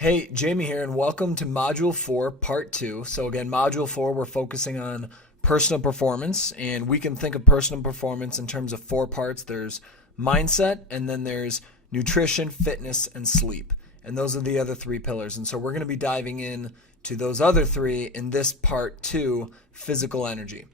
Hey, Jamie here, and welcome to Module 4, Part 2. So again, Module 4, we're focusing on personal performance, and we can think of personal performance in terms of four parts. There's mindset, and then there's nutrition, fitness, and sleep. And those are the other three pillars. And so we're going to be diving in to those other three in this Part 2, physical energy.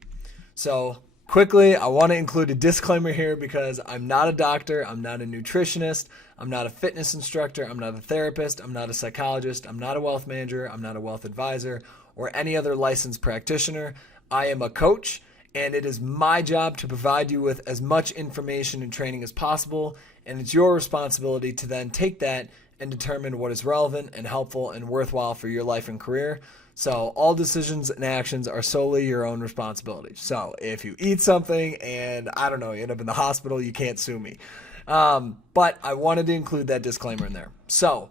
So quickly, I want to include a disclaimer here because I'm not a doctor, I'm not a nutritionist, I'm not a fitness instructor, I'm not a therapist, I'm not a psychologist, I'm not a wealth manager, I'm not a wealth advisor, or any other licensed practitioner. I am a coach, and it is my job to provide you with as much information and training as possible, and it's your responsibility to then take that and determine what is relevant and helpful and worthwhile for your life and career. So all decisions and actions are solely your own responsibility. So if you eat something and, I don't know, you end up in the hospital, you can't sue me. But I wanted to include that disclaimer in there. So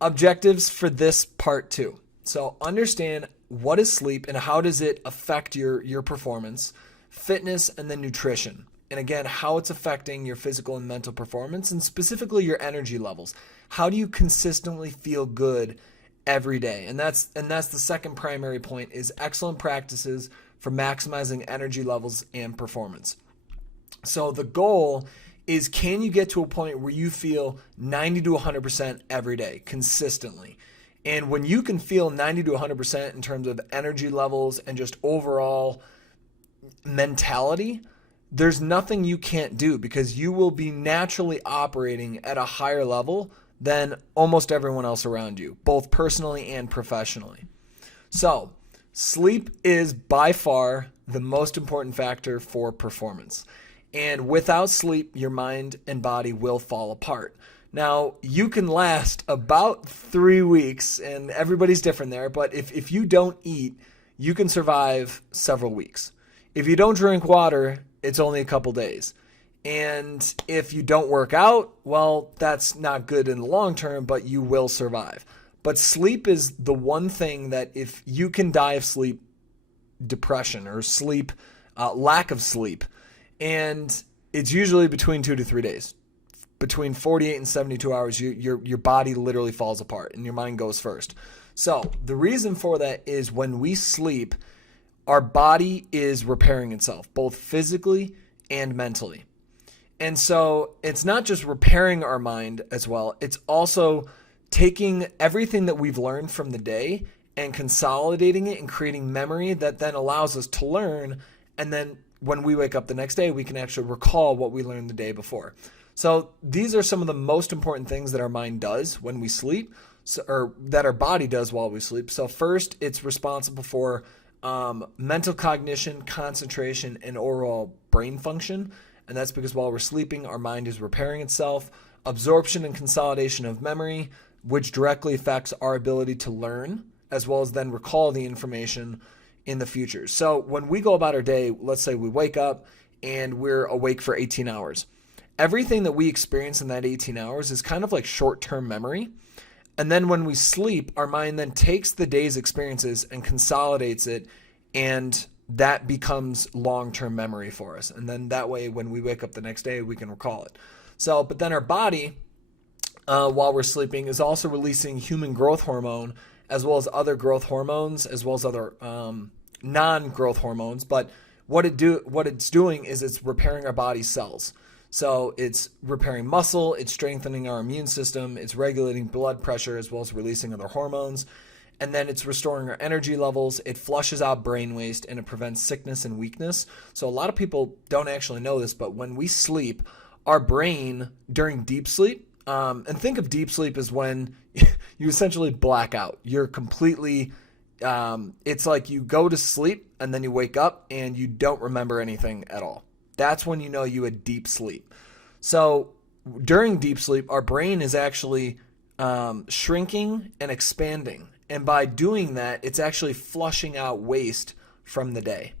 objectives for this part 2. So understand what is sleep and how does it affect your performance, fitness, and then nutrition. And again, how it's affecting your physical and mental performance, and specifically your energy levels. How do you consistently feel good every day? And that's the second primary point, is excellent practices for maximizing energy levels and performance. So the goal is, can you get to a point where you feel 90 to 100% every day consistently? And when you can feel 90 to 100% in terms of energy levels and just overall mentality, there's nothing you can't do, because you will be naturally operating at a higher level than almost everyone else around you, both personally and professionally. So, sleep is by far the most important factor for performance. And without sleep, your mind and body will fall apart. Now, you can last about 3 weeks, and everybody's different there, but if you don't eat, you can survive several weeks. If you don't drink water, it's only a couple days. And if you don't work out, well, that's not good in the long term, but you will survive. But sleep is the one thing that, if you can die of sleep depression or sleep, lack of sleep, and it's usually between 2 to 3 days. Between 48 and 72 hours, your body literally falls apart and your mind goes first. So the reason for that is, when we sleep, our body is repairing itself, both physically and mentally. And so it's not just repairing our mind as well, it's also taking everything that we've learned from the day and consolidating it and creating memory that then allows us to learn. And then when we wake up the next day, we can actually recall what we learned the day before. So these are some of the most important things that our mind does when we sleep, or that our body does while we sleep. So first, it's responsible for mental cognition, concentration, and overall brain function. And that's because while we're sleeping, our mind is repairing itself. Absorption and consolidation of memory, which directly affects our ability to learn, as well as then recall the information in the future. So when we go about our day, let's say we wake up and we're awake for 18 hours. Everything that we experience in that 18 hours is kind of like short-term memory. And then when we sleep, our mind then takes the day's experiences and consolidates it, and that becomes long-term memory for us. And then that way, when we wake up the next day, we can recall it. So, but then our body, while we're sleeping, is also releasing human growth hormone, as well as other growth hormones, as well as other non-growth hormones. But what it's doing is it's repairing our body's cells. So it's repairing muscle, it's strengthening our immune system, it's regulating blood pressure, as well as releasing other hormones. And then it's restoring our energy levels, it flushes out brain waste, and it prevents sickness and weakness. So a lot of people don't actually know this, but when we sleep, our brain, during deep sleep, and think of deep sleep as when you essentially black out. You're completely, it's like you go to sleep and then you wake up and you don't remember anything at all. That's when you know you had deep sleep. So during deep sleep, our brain is actually shrinking and expanding. And by doing that, it's actually flushing out waste from the day.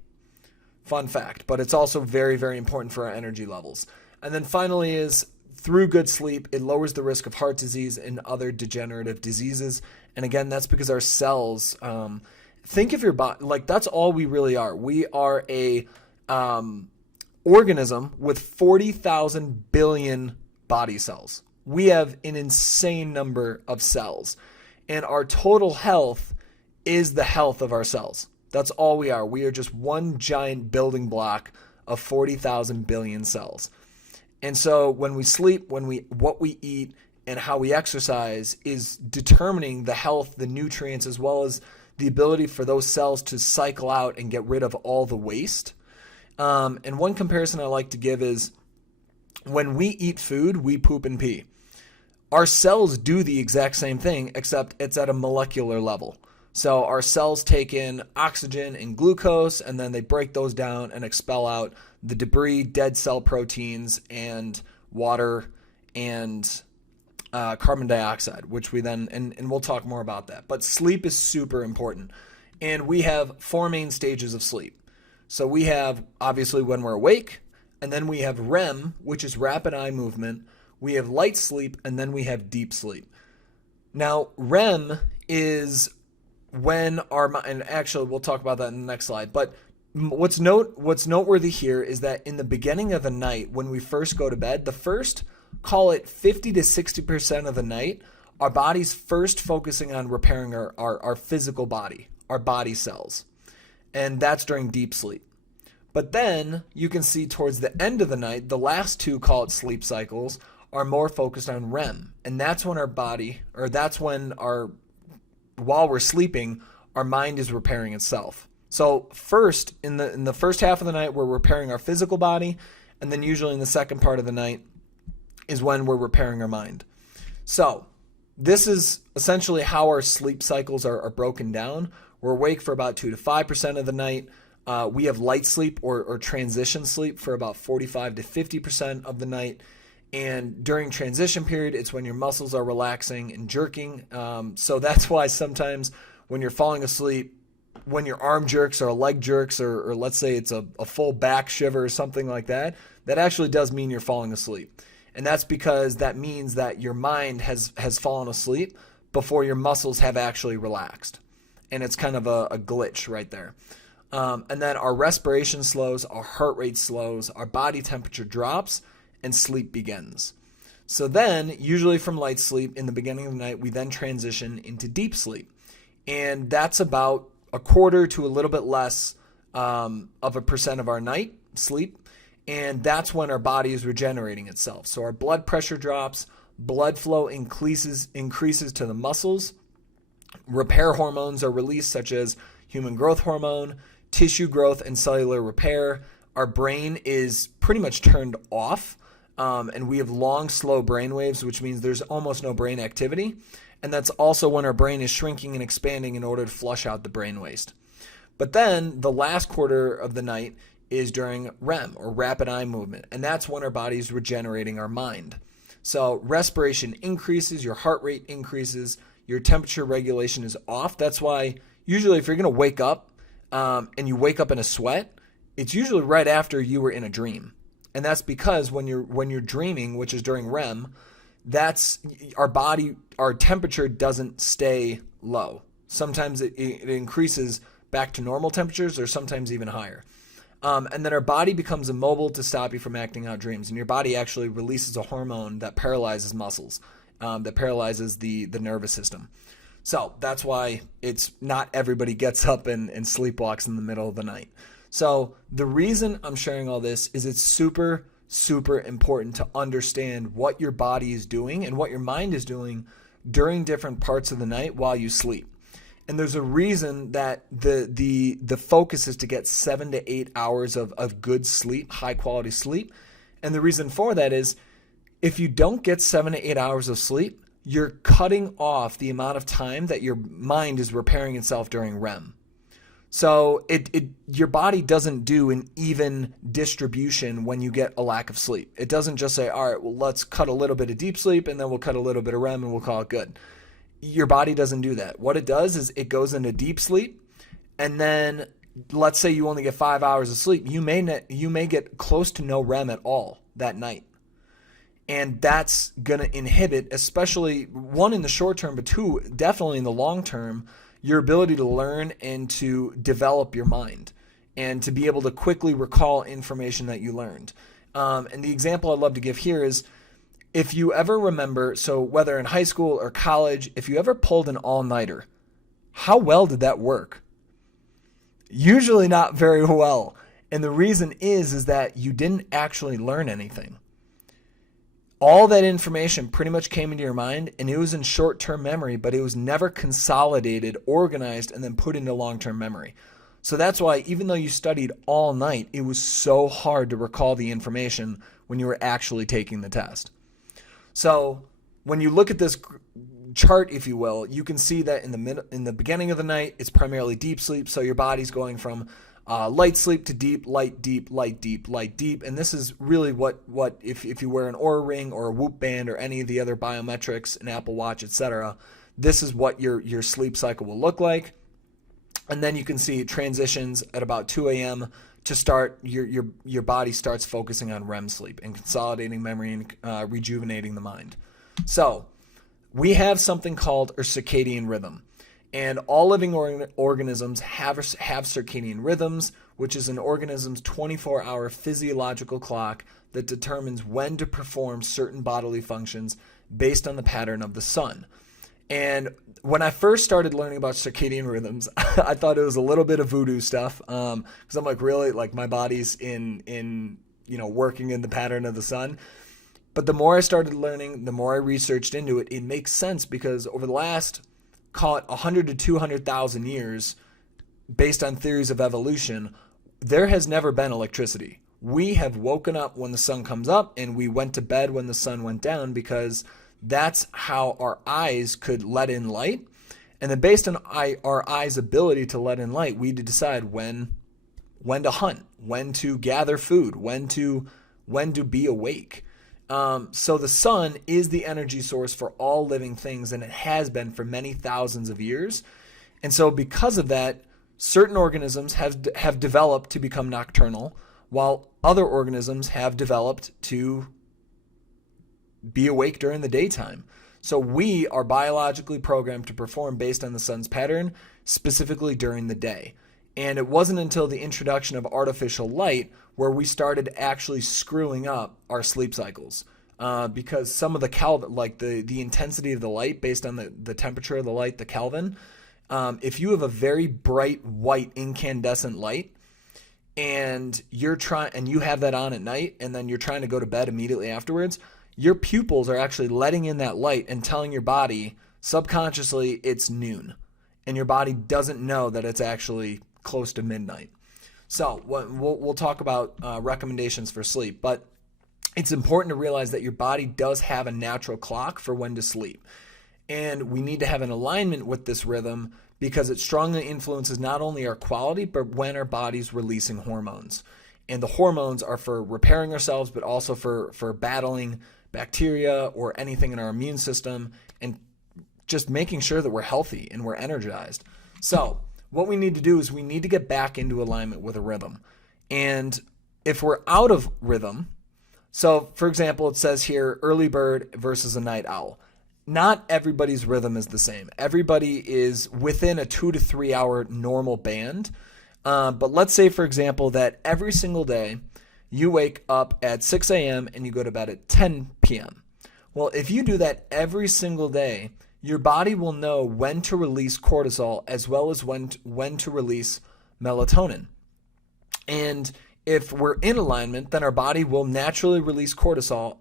Fun fact, but it's also very, very important for our energy levels. And then finally is, through good sleep, it lowers the risk of heart disease and other degenerative diseases. And again, that's because our cells, think of your body, like that's all we really are. We are a organism with 40,000 billion body cells. We have an insane number of cells. And our total health is the health of our cells. That's all we are. We are just one giant building block of 40,000 billion cells. And so when we sleep, what we eat, and how we exercise is determining the health, the nutrients, as well as the ability for those cells to cycle out and get rid of all the waste. And one comparison I like to give is when we eat food, we poop and pee. Our cells do the exact same thing, except it's at a molecular level. So our cells take in oxygen and glucose, and then they break those down and expel out the debris, dead cell proteins, and water, and carbon dioxide, which we then, and we'll talk more about that. But sleep is super important. And we have 4 main stages of sleep. So we have, obviously, when we're awake, and then we have REM, which is rapid eye movement. We have light sleep, and then we have deep sleep. Now, REM is when our mind, and actually we'll talk about that in the next slide, but what's noteworthy here is that in the beginning of the night, when we first go to bed, the first, call it 50 to 60% of the night, our body's first focusing on repairing our physical body, our body cells. And that's during deep sleep. But then you can see towards the end of the night, the last 2, call it sleep cycles, are more focused on REM. And that's when while we're sleeping, our mind is repairing itself. So first, in the first half of the night, we're repairing our physical body. And then usually in the second part of the night is when we're repairing our mind. So this is essentially how our sleep cycles are broken down. We're awake for about 2 to 5% of the night. We have light sleep or transition sleep for about 45 to 50% of the night. And during transition period, it's when your muscles are relaxing and jerking. So that's why sometimes when you're falling asleep, when your arm jerks or a leg jerks, or let's say it's a full back shiver or something like that, that actually does mean you're falling asleep. And that's because that means that your mind has fallen asleep before your muscles have actually relaxed. And it's kind of a glitch right there. And then our respiration slows, our heart rate slows, our body temperature drops, and sleep begins. So then, usually from light sleep in the beginning of the night, we then transition into deep sleep. And that's about a quarter to a little bit less of a percent of our night sleep. And that's when our body is regenerating itself. So our blood pressure drops, blood flow increases to the muscles, repair hormones are released, such as human growth hormone, tissue growth, and cellular repair. Our brain is pretty much turned off, and we have long, slow brain waves, which means there's almost no brain activity. And that's also when our brain is shrinking and expanding in order to flush out the brain waste. But then the last quarter of the night is during REM, or rapid eye movement, and that's when our body is regenerating our mind. So respiration increases, your heart rate increases, your temperature regulation is off. That's why usually if you're going to wake up and you wake up in a sweat, it's usually right after you were in a dream. And that's because when you're dreaming, which is during REM, that's our temperature doesn't stay low. Sometimes it increases back to normal temperatures, or sometimes even higher. And then our body becomes immobile to stop you from acting out dreams. And your body actually releases a hormone that paralyzes muscles, that paralyzes the nervous system. So that's why it's not everybody gets up and sleepwalks in the middle of the night. So the reason I'm sharing all this is it's super, super important to understand what your body is doing and what your mind is doing during different parts of the night while you sleep. And there's a reason that the focus is to get 7 to 8 hours of good sleep, high quality sleep. And the reason for that is if you don't get 7 to 8 hours of sleep, you're cutting off the amount of time that your mind is repairing itself during REM. So your body doesn't do an even distribution when you get a lack of sleep. It doesn't just say, all right, well, let's cut a little bit of deep sleep and then we'll cut a little bit of REM and we'll call it good. Your body doesn't do that. What it does is it goes into deep sleep, and then let's say you only get 5 hours of sleep. You may get close to no REM at all that night. And that's going to inhibit, especially one in the short term, but two, definitely in the long term, your ability to learn and to develop your mind and to be able to quickly recall information that you learned. And the example I'd love to give here is if you ever remember, so whether in high school or college, if you ever pulled an all-nighter, how well did that work? Usually not very well. And the reason is that you didn't actually learn anything. All that information pretty much came into your mind, and it was in short-term memory, but it was never consolidated, organized, and then put into long-term memory. So that's why even though you studied all night, it was so hard to recall the information when you were actually taking the test. So when you look at this chart, if you will, you can see that in the beginning of the night, it's primarily deep sleep. So your body's going from light sleep to deep, light, deep, light, deep, light, deep. And this is really what if you wear an Oura Ring or a Whoop band or any of the other biometrics, an Apple Watch, etc., this is what your sleep cycle will look like. And then you can see it transitions at about 2 a.m. to start, your body starts focusing on REM sleep and consolidating memory and rejuvenating the mind. So we have something called a circadian rhythm. And all living organisms have circadian rhythms, which is an organism's 24-hour physiological clock that determines when to perform certain bodily functions based on the pattern of the sun. And when I first started learning about circadian rhythms, I thought it was a little bit of voodoo stuff, because I'm like, really, like my body's in working in the pattern of the sun. But the more I started learning, the more I researched into it, it makes sense because over the last, call it 100 to 200,000 years, based on theories of evolution, there has never been electricity. We have woken up when the sun comes up and we went to bed when the sun went down because that's how our eyes could let in light. And then based on our eyes' ability to let in light, we had to decide when to hunt, when to gather food, when to be awake. So the sun is the energy source for all living things, and it has been for many thousands of years. And so because of that, certain organisms have developed to become nocturnal, while other organisms have developed to be awake during the daytime. So we are biologically programmed to perform based on the sun's pattern, specifically during the day. And it wasn't until the introduction of artificial light where we started actually screwing up our sleep cycles. Because some of the Kelvin, like the intensity of the light based on the temperature of the light, the Kelvin, if you have a very bright white incandescent light and you have that on at night and then you're trying to go to bed immediately afterwards, your pupils are actually letting in that light and telling your body subconsciously it's noon. And your body doesn't know that it's actually close to midnight. So we'll talk about recommendations for sleep, but it's important to realize that your body does have a natural clock for when to sleep. And we need to have an alignment with this rhythm because it strongly influences not only our quality, but when our body's releasing hormones. And the hormones are for repairing ourselves, but also for battling bacteria or anything in our immune system and just making sure that we're healthy and we're energized. So what we need to do is we need to get back into alignment with a rhythm. And if we're out of rhythm, so for example, it says here, early bird versus a night owl. Not everybody's rhythm is the same. Everybody is within a 2 to 3 hour normal band. But let's say, for example, that every single day you wake up at 6 a.m. and you go to bed at 10 p.m. Well, if you do that every single day, your body will know when to release cortisol as well as when to release melatonin. And if we're in alignment, then our body will naturally release cortisol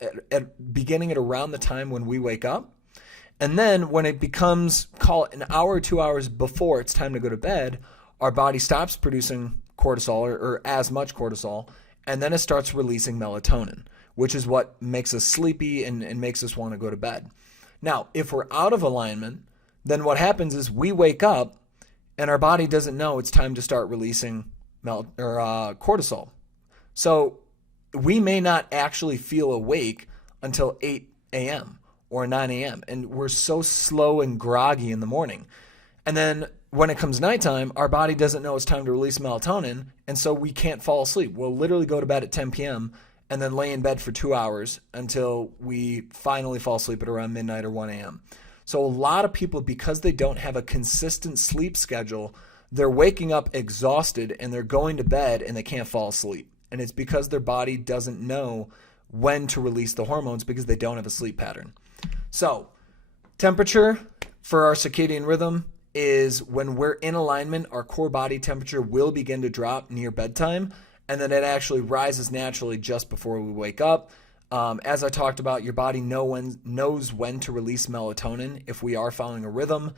beginning at around the time when we wake up. And then when it becomes, call it an hour or 2 hours before it's time to go to bed, our body stops producing cortisol or as much cortisol, and then it starts releasing melatonin, which is what makes us sleepy and makes us want to go to bed. Now, if we're out of alignment, then what happens is we wake up and our body doesn't know it's time to start releasing cortisol. So we may not actually feel awake until 8 a.m. or 9 a.m. And we're so slow and groggy in the morning. And then when it comes nighttime, our body doesn't know it's time to release melatonin, and so we can't fall asleep. We'll literally go to bed at 10 p.m. and then lay in bed for 2 hours until we finally fall asleep at around midnight or 1 a.m. So a lot of people, because they don't have a consistent sleep schedule, they're waking up exhausted and they're going to bed and they can't fall asleep. And it's because their body doesn't know when to release the hormones because they don't have a sleep pattern. So temperature for our circadian rhythm is when we're in alignment, our core body temperature will begin to drop near bedtime, and then it actually rises naturally just before we wake up. As I talked about, your body knows when to release melatonin if we are following a rhythm.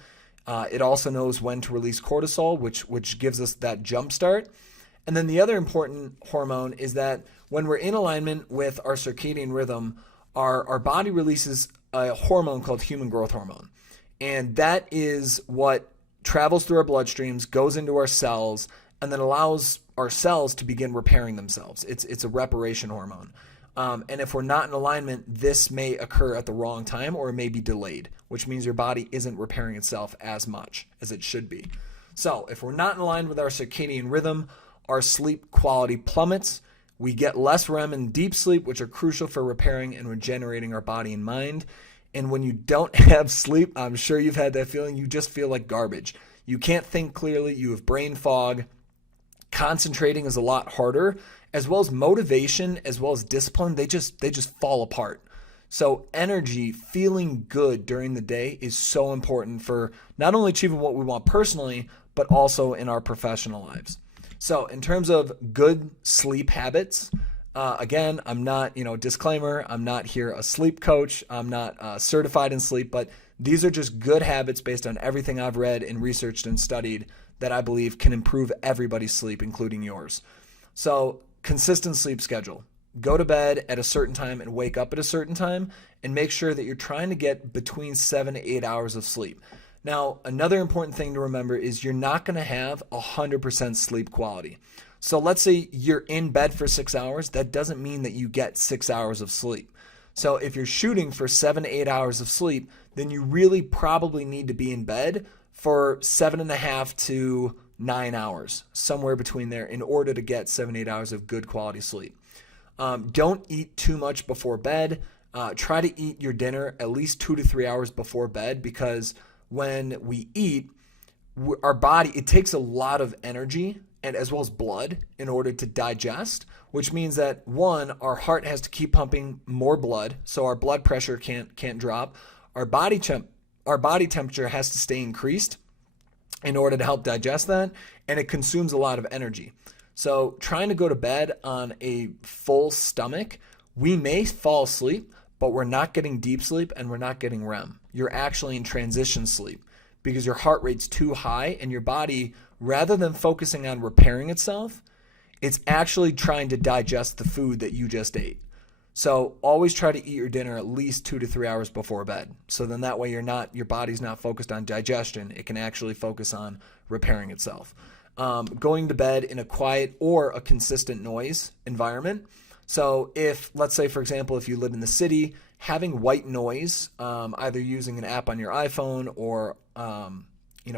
It also knows when to release cortisol, which gives us that jump start. And then the other important hormone is that when we're in alignment with our circadian rhythm, our body releases a hormone called human growth hormone. And that is what travels through our bloodstreams, goes into our cells, and then allows our cells to begin repairing themselves. It's a reparation hormone. And if we're not in alignment, this may occur at the wrong time or it may be delayed, which means your body isn't repairing itself as much as it should be. So if we're not in line with our circadian rhythm, our sleep quality plummets. We get less REM and deep sleep, which are crucial for repairing and regenerating our body and mind. And when you don't have sleep, I'm sure you've had that feeling, you just feel like garbage. You can't think clearly, you have brain fog. Concentrating is a lot harder, as well as motivation, as well as discipline, they just fall apart. So energy, feeling good during the day is so important for not only achieving what we want personally, but also in our professional lives. So in terms of good sleep habits, again, I'm not, disclaimer, I'm not here a sleep coach. I'm not certified in sleep, but these are just good habits based on everything I've read and researched and studied that I believe can improve everybody's sleep, including yours. So consistent sleep schedule. Go to bed at a certain time and wake up at a certain time, and make sure that you're trying to get between 7 to 8 hours of sleep. Now, another important thing to remember is you're not going to have 100% sleep quality. So let's say you're in bed for 6 hours. That doesn't mean that you get 6 hours of sleep. So if you're shooting for 7 to 8 hours of sleep, then you really probably need to be in bed for 7.5 to 9 hours, somewhere between there, in order to get 7, 8 hours of good quality sleep. Don't eat too much before bed. Try to eat your dinner at least 2 to 3 hours before bed, because when we eat, our body, it takes a lot of energy and as well as blood in order to digest, which means that one, our heart has to keep pumping more blood, so our blood pressure can't drop. Our body temperature has to stay increased in order to help digest that, and it consumes a lot of energy. So trying to go to bed on a full stomach, we may fall asleep, but we're not getting deep sleep and we're not getting REM. You're actually in transition sleep because your heart rate's too high, and your body, rather than focusing on repairing itself, it's actually trying to digest the food that you just ate. So always try to eat your dinner at least 2 to 3 hours before bed. So then that way your body's not focused on digestion. It can actually focus on repairing itself. Going to bed in a quiet or a consistent noise environment. So if, let's say, for example, if you live in the city, having white noise, either using an app on your iPhone or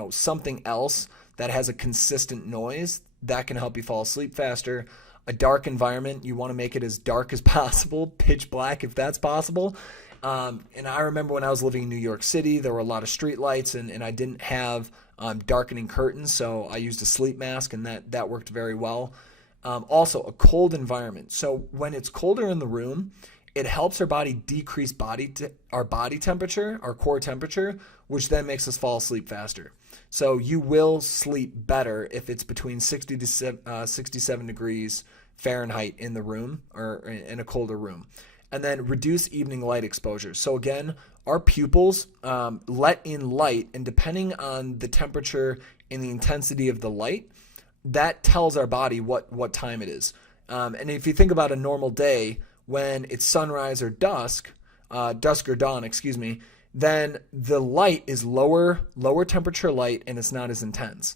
something else that has a consistent noise, that can help you fall asleep faster. A dark environment, you want to make it as dark as possible, pitch black if that's possible. And I remember when I was living in New York City, there were a lot of street lights, and I didn't have darkening curtains, so I used a sleep mask, and that worked very well. Also, a cold environment. So when it's colder in the room, it helps our body decrease our body temperature, our core temperature, which then makes us fall asleep faster. So you will sleep better if it's between 60 to 67 degrees Fahrenheit in the room or in a colder room. And then reduce evening light exposure. So again, our pupils let in light, and depending on the temperature and the intensity of the light, that tells our body what time it is. And if you think about a normal day, when it's sunrise or dusk or dawn, then the light is lower temperature light, and it's not as intense.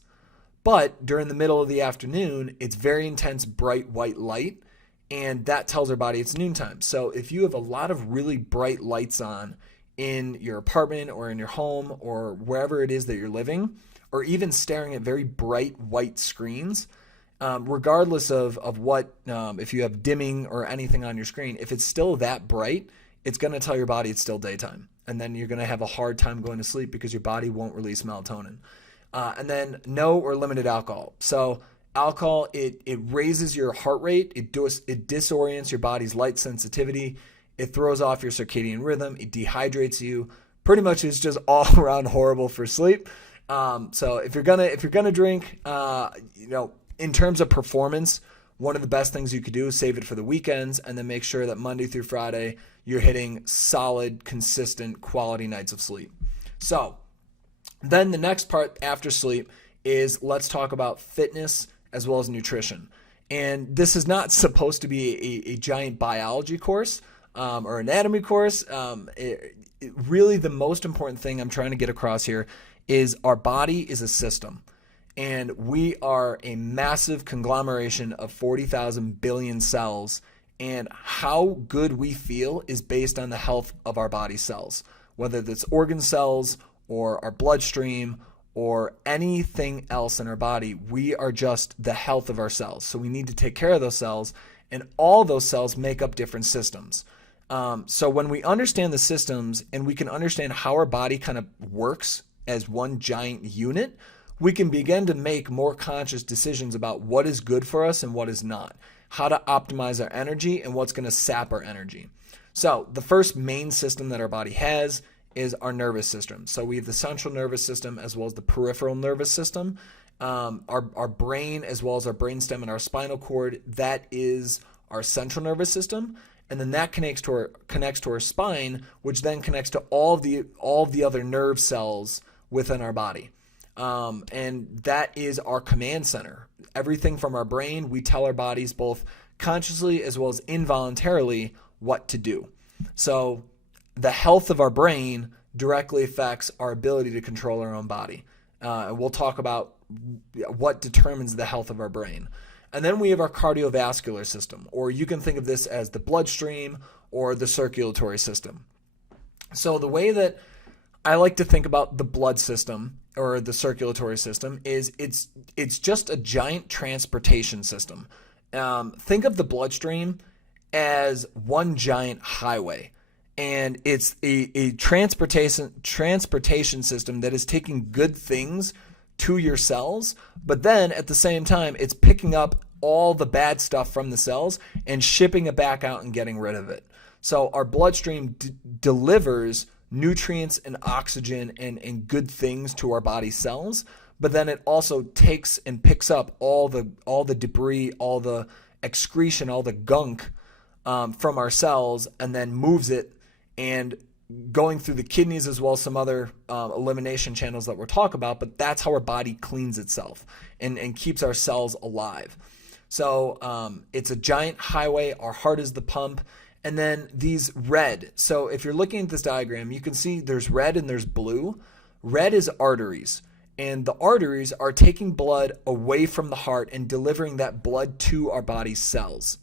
But during the middle of the afternoon, it's very intense, bright white light, and that tells our body it's noontime. So if you have a lot of really bright lights on in your apartment or in your home or wherever it is that you're living, or even staring at very bright white screens, regardless of what, if you have dimming or anything on your screen, if it's still that bright, it's going to tell your body it's still daytime. And then you're going to have a hard time going to sleep because your body won't release melatonin. And then no or limited alcohol. So Alcohol, it raises your heart rate, it disorients your body's light sensitivity, it throws off your circadian rhythm, it dehydrates you. Pretty much it's just all around horrible for sleep. So if you're gonna drink, in terms of performance, one of the best things you could do is save it for the weekends and then make sure that Monday through Friday you're hitting solid, consistent, quality nights of sleep. So then the next part after sleep is let's talk about fitness as well as nutrition. And this is not supposed to be a giant biology course or anatomy course. Really the most important thing I'm trying to get across here is our body is a system. And we are a massive conglomeration of 40,000 billion cells. And how good we feel is based on the health of our body cells, whether that's organ cells or our bloodstream or anything else in our body. We are just the health of our cells. So we need to take care of those cells, and all those cells make up different systems. So when we understand the systems and we can understand how our body kind of works as one giant unit, we can begin to make more conscious decisions about what is good for us and what is not, how to optimize our energy and what's going to sap our energy. So the first main system that our body has is our nervous system. So we have the central nervous system as well as the peripheral nervous system. Our brain as well as our brainstem and our spinal cord, that is our central nervous system. And then that connects to our spine, which then connects to all the other nerve cells within our body. And that is our command center. Everything from our brain, we tell our bodies both consciously as well as involuntarily what to do. So the health of our brain directly affects our ability to control our own body. And we'll talk about what determines the health of our brain. And then we have our cardiovascular system, or you can think of this as the bloodstream or the circulatory system. So the way that I like to think about the blood system or the circulatory system is it's just a giant transportation system. Think of the bloodstream as one giant highway, and it's a transportation system that is taking good things to your cells, but then at the same time it's picking up all the bad stuff from the cells and shipping it back out and getting rid of it. So our bloodstream delivers nutrients and oxygen and good things to our body cells, but then it also takes and picks up all the debris, all the excretion, all the gunk from our cells, and then moves it, and going through the kidneys as well as some other elimination channels that we'll talk about, but that's how our body cleans itself and keeps our cells alive. So it's a giant highway. Our heart is the pump. And then these red. So if you're looking at this diagram, you can see there's red and there's blue. Red is arteries. And the arteries are taking blood away from the heart and delivering that blood to our body's cells.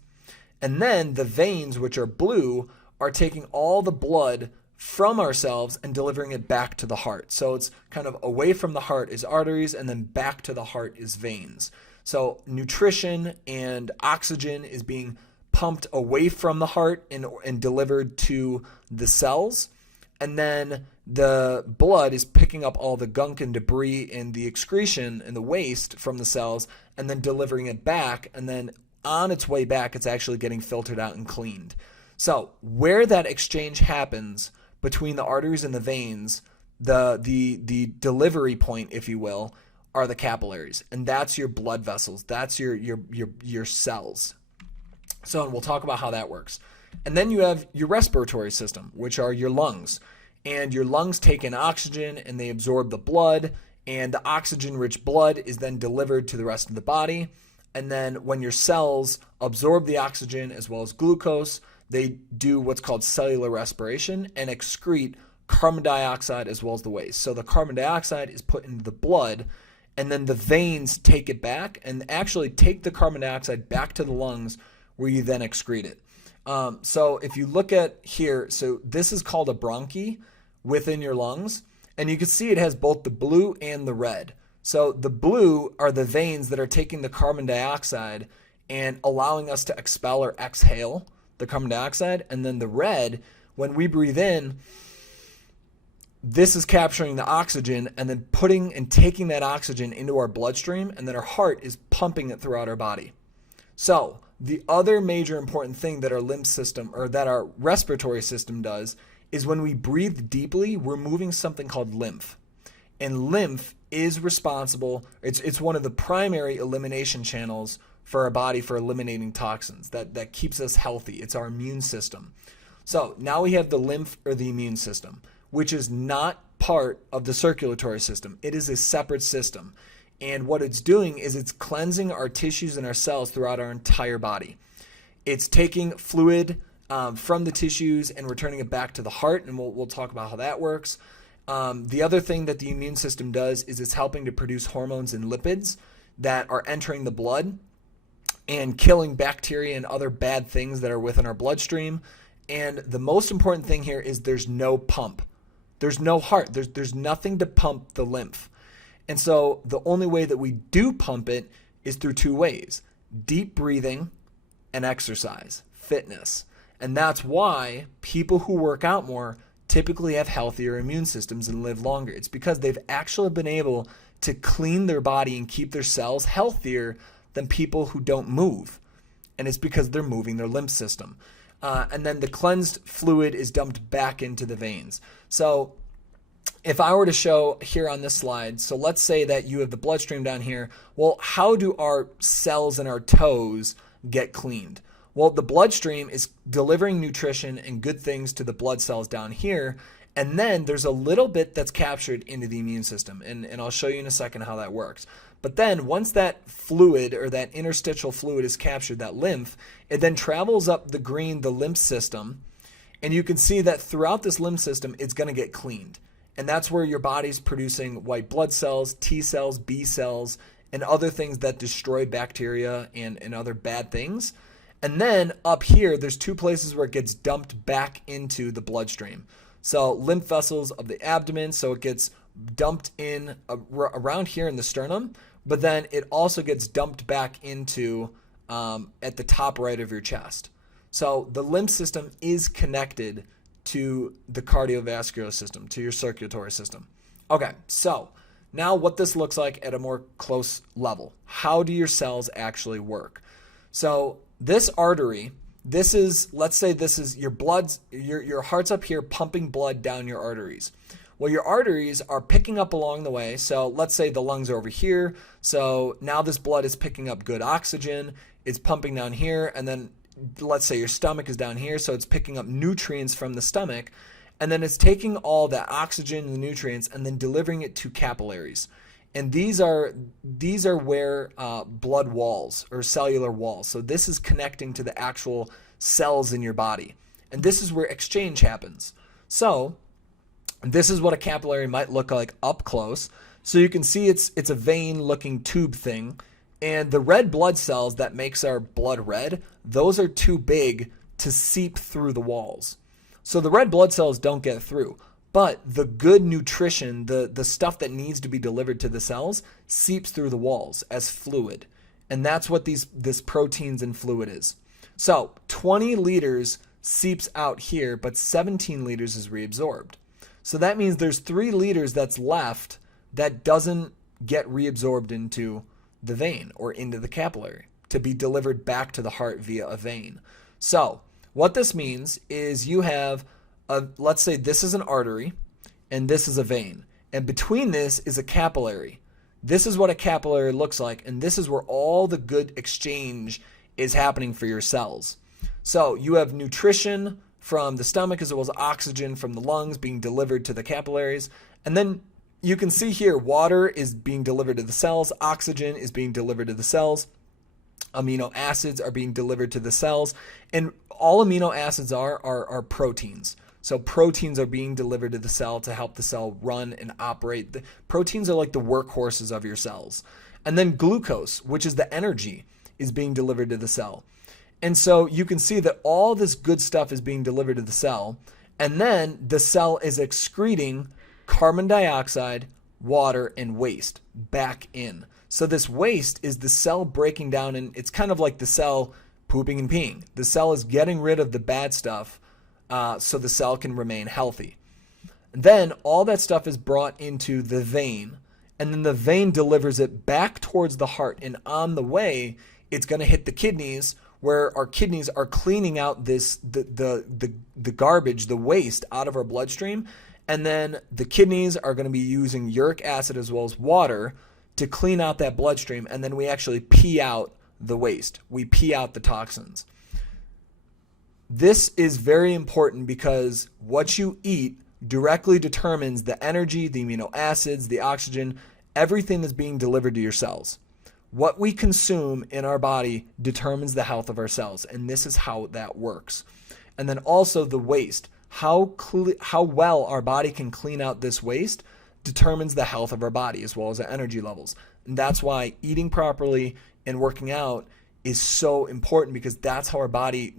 And then the veins, which are blue, are taking all the blood from ourselves and delivering it back to the heart. So it's kind of away from the heart is arteries, and then back to the heart is veins. So nutrition and oxygen is being pumped away from the heart and delivered to the cells. And then the blood is picking up all the gunk and debris and the excretion and the waste from the cells and then delivering it back. And then on its way back, it's actually getting filtered out and cleaned. So where that exchange happens between the arteries and the veins, the delivery point, if you will, are the capillaries. And that's your blood vessels. That's your cells. So, and we'll talk about how that works. And then you have your respiratory system, which are your lungs. And your lungs take in oxygen and they absorb the blood, and the oxygen-rich blood is then delivered to the rest of the body. And then when your cells absorb the oxygen as well as glucose, they do what's called cellular respiration and excrete carbon dioxide as well as the waste. So the carbon dioxide is put into the blood, and then the veins take it back and actually take the carbon dioxide back to the lungs, where you then excrete it. So if you look at here, so this is called a bronchi within your lungs, and you can see it has both the blue and the red. So the blue are the veins that are taking the carbon dioxide and allowing us to expel or exhale the carbon dioxide. And then the red, when we breathe in, this is capturing the oxygen and then putting and taking that oxygen into our bloodstream, and then our heart is pumping it throughout our body. So the other major important thing that our lymph system, or that our respiratory system does, is when we breathe deeply, we're moving something called lymph. And lymph is responsible, it's one of the primary elimination channels for our body for eliminating toxins that keeps us healthy. It's our immune system. So now we have the lymph, or the immune system, which is not part of the circulatory system. It is a separate system. And what it's doing is it's cleansing our tissues and our cells throughout our entire body. It's taking fluid from the tissues and returning it back to the heart, and we'll talk about how that works. The other thing that the immune system does is it's helping to produce hormones and lipids that are entering the blood and killing bacteria and other bad things that are within our bloodstream. And the most important thing here is there's no pump. There's no heart. There's nothing to pump the lymph. And so the only way that we do pump it is through two ways: deep breathing and exercise, fitness. And that's why people who work out more typically have healthier immune systems and live longer. It's because they've actually been able to clean their body and keep their cells healthier than people who don't move. And it's because they're moving their lymph system. And then the cleansed fluid is dumped back into the veins. So if I were to show here on this slide, so let's say that you have the bloodstream down here. Well, how do our cells in our toes get cleaned? Well, the bloodstream is delivering nutrition and good things to the blood cells down here. And then there's a little bit that's captured into the immune system. And I'll show you in a second how that works. But then once that fluid, or that interstitial fluid, is captured, that lymph, it then travels up the lymph system. And you can see that throughout this lymph system, it's going to get cleaned. And that's where your body's producing white blood cells, T cells, B cells, and other things that destroy bacteria and other bad things. And then up here, there's two places where it gets dumped back into the bloodstream. So lymph vessels of the abdomen, so it gets dumped in around here in the sternum, but then it also gets dumped back into at the top right of your chest. So the lymph system is connected to the cardiovascular system, to your circulatory system. Okay, so now what this looks like at a more close level. How do your cells actually work? So this artery, this is, let's say this is your blood's, your heart's up here pumping blood down your arteries. Well, your arteries are picking up along the way. So let's say the lungs are over here. So now this blood is picking up good oxygen. It's pumping down here. And then let's say your stomach is down here. So it's picking up nutrients from the stomach. And then it's taking all that oxygen and the nutrients and then delivering it to capillaries. And these are where blood walls, or cellular walls. So this is connecting to the actual cells in your body. And this is where exchange happens. So this is what a capillary might look like up close. So you can see it's a vein looking tube thing. And the red blood cells that makes our blood red, those are too big to seep through the walls. So the red blood cells don't get through. But the good nutrition, the stuff that needs to be delivered to the cells, seeps through the walls as fluid. And that's what this proteins and fluid is. So 20 liters seeps out here, but 17 liters is reabsorbed. So that means there's 3 liters that's left that doesn't get reabsorbed into the vein or into the capillary to be delivered back to the heart via a vein. So what this means is you have let's say this is an artery and this is a vein, and between this is a capillary. This is what a capillary looks like, and this is where all the good exchange is happening for your cells. So you have nutrition from the stomach as well as oxygen from the lungs being delivered to the capillaries, and then you can see here water is being delivered to the cells, oxygen is being delivered to the cells, amino acids are being delivered to the cells, and all amino acids are proteins. So proteins are being delivered to the cell to help the cell run and operate. The proteins are like the workhorses of your cells. And then glucose, which is the energy, is being delivered to the cell. And so you can see that all this good stuff is being delivered to the cell. And then the cell is excreting carbon dioxide, water, and waste back in. So this waste is the cell breaking down, and it's kind of like the cell pooping and peeing. The cell is getting rid of the bad stuff so the cell can remain healthy. Then all that stuff is brought into the vein, and then the vein delivers it back towards the heart. And on the way, it's going to hit the kidneys, where our kidneys are cleaning out the garbage, the waste out of our bloodstream. And then the kidneys are going to be using uric acid as well as water to clean out that bloodstream. And then we actually pee out the waste. We pee out the toxins. This is very important because what you eat directly determines the energy, the amino acids, the oxygen, everything that's being delivered to your cells. What we consume in our body determines the health of our cells, and this is how that works. And then also the waste. How well our body can clean out this waste determines the health of our body as well as our energy levels. And that's why eating properly and working out is so important, because that's how our body,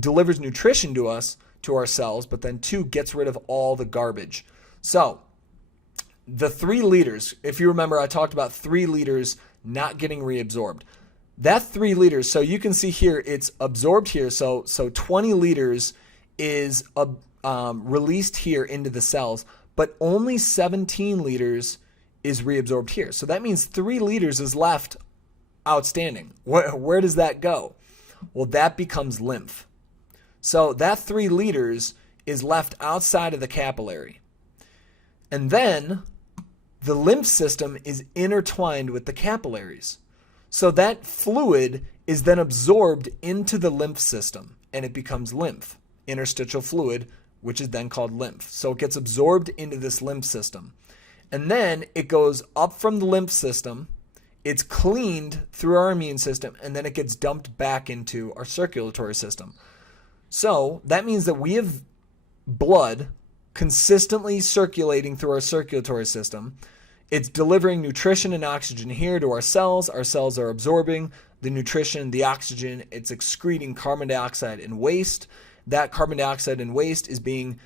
delivers nutrition to us, to our cells, but then 2, gets rid of all the garbage. So the 3 liters, if you remember, I talked about 3 liters not getting reabsorbed. That 3 liters, so you can see here, it's absorbed here. So 20 liters is released here into the cells, but only 17 liters is reabsorbed here. So that means 3 liters is left outstanding. Where does that go? Well, that becomes lymph. So that 3 liters is left outside of the capillary. And then the lymph system is intertwined with the capillaries. So that fluid is then absorbed into the lymph system, and it becomes lymph, interstitial fluid, which is then called lymph. So it gets absorbed into this lymph system. And then it goes up from the lymph system, it's cleaned through our immune system, and then it gets dumped back into our circulatory system. So that means that we have blood consistently circulating through our circulatory system. It's delivering nutrition and oxygen here to our cells. Our cells are absorbing the nutrition, the oxygen. It's excreting carbon dioxide and waste. That carbon dioxide and waste is being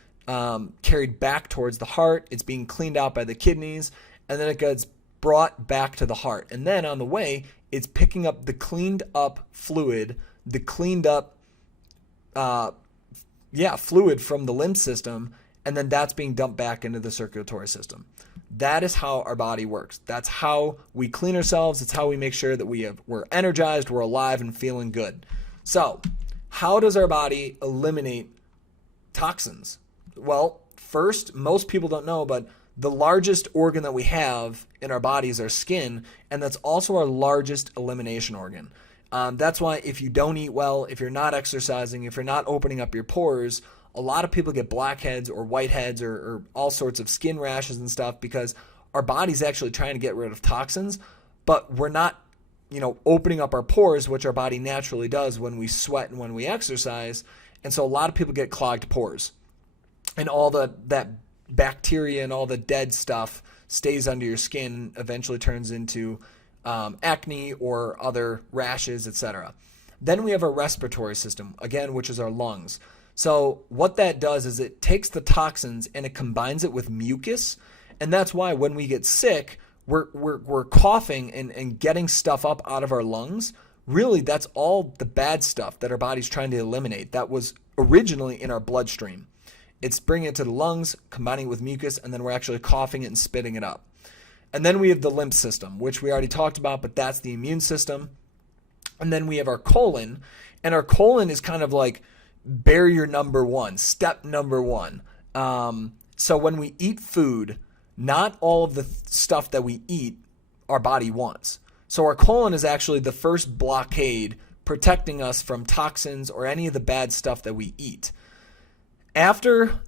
carried back towards the heart. It's being cleaned out by the kidneys, and then it gets brought back to the heart. And then on the way, it's picking up the cleaned up fluid, the cleaned up fluid from the lymph system, and then that's being dumped back into the circulatory system. That is how our body works. That's how we clean ourselves. It's how we make sure that we're energized, we're alive, and feeling good. So, how does our body eliminate toxins? Well, first, most people don't know, but the largest organ that we have in our body is our skin, and that's also our largest elimination organ. That's why if you don't eat well, if you're not exercising, if you're not opening up your pores, a lot of people get blackheads or whiteheads or all sorts of skin rashes and stuff, because our body's actually trying to get rid of toxins, but we're not, opening up our pores, which our body naturally does when we sweat and when we exercise. And so a lot of people get clogged pores, and all that bacteria and all the dead stuff stays under your skin, eventually turns into acne or other rashes, etc. Then we have our respiratory system, again, which is our lungs. So what that does is it takes the toxins and it combines it with mucus, and that's why when we get sick, we're coughing and getting stuff up out of our lungs. Really, that's all the bad stuff that our body's trying to eliminate that was originally in our bloodstream. It's bringing it to the lungs, combining it with mucus, and then we're actually coughing it and spitting it up. And then we have the lymph system, which we already talked about, but that's the immune system. And then we have our colon, and our colon is kind of like barrier number 1, step number 1. So when we eat food, not all of the stuff that we eat, our body wants. So our colon is actually the first blockade protecting us from toxins or any of the bad stuff that we eat. After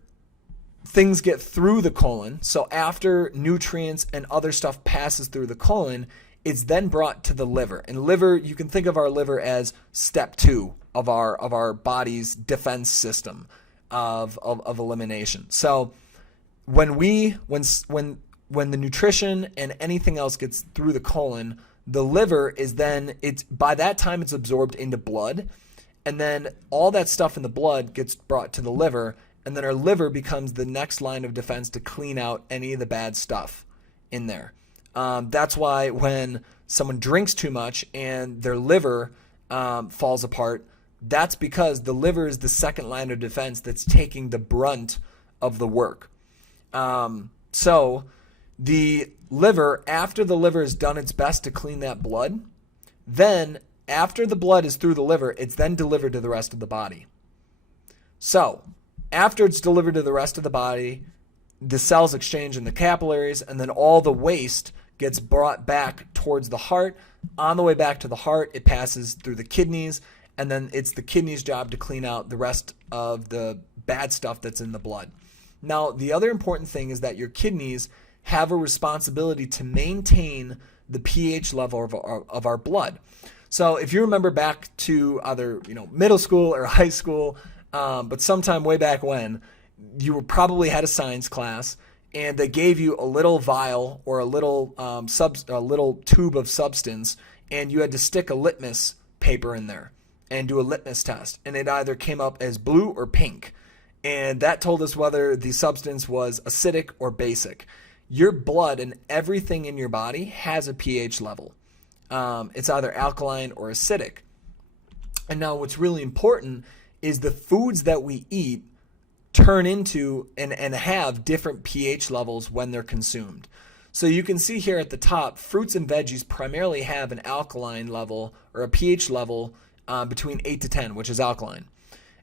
things get through the colon, so after nutrients and other stuff passes through the colon, it's then brought to the liver. And liver, you can think of our liver as step 2 of our body's defense system of elimination. So when the nutrition and anything else gets through the colon, the liver is then, by that time it's absorbed into blood, and then all that stuff in the blood gets brought to the liver, and then our liver becomes the next line of defense to clean out any of the bad stuff in there. That's why when someone drinks too much and their liver falls apart, that's because the liver is the second line of defense that's taking the brunt of the work. So the liver, after the liver has done its best to clean that blood, then after the blood is through the liver, it's then delivered to the rest of the body. So after it's delivered to the rest of the body, the cells exchange in the capillaries, and then all the waste gets brought back towards the heart. On the way back to the heart, it passes through the kidneys, and then it's the kidneys' job to clean out the rest of the bad stuff that's in the blood. Now, the other important thing is that your kidneys have a responsibility to maintain the pH level of our blood. So if you remember back to either middle school or high school, but sometime way back when, you probably had a science class, and they gave you a little vial or a little tube of substance, and you had to stick a litmus paper in there and do a litmus test, and it either came up as blue or pink, and that told us whether the substance was acidic or basic. Your blood and everything in your body has a pH level. It's either alkaline or acidic. And now what's really important is the foods that we eat turn into and have different pH levels when they're consumed. So you can see here at the top, fruits and veggies primarily have an alkaline level or a pH level between 8 to 10, which is alkaline.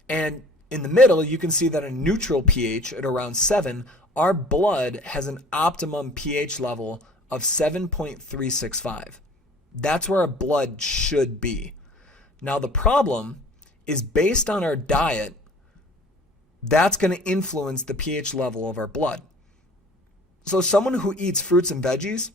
And in the middle, you can see that a neutral pH at around 7, our blood has an optimum pH level of 7.365. That's where our blood should be. Now the problem is based on our diet, that's going to influence the pH level of our blood. So someone who eats fruits and veggies,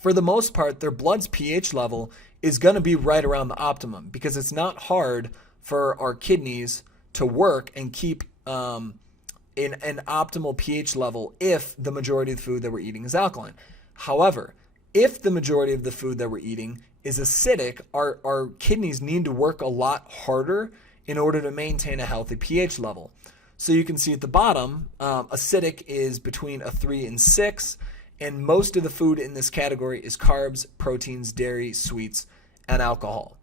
for the most part, their blood's pH level is going to be right around the optimum, because it's not hard for our kidneys to work and keep in an optimal pH level if the majority of the food that we're eating is alkaline. However, if the majority of the food that we're eating is acidic, our kidneys need to work a lot harder in order to maintain a healthy pH level. So you can see at the bottom, acidic is between a 3 and 6, and most of the food in this category is carbs, proteins, dairy, sweets, and alcohol.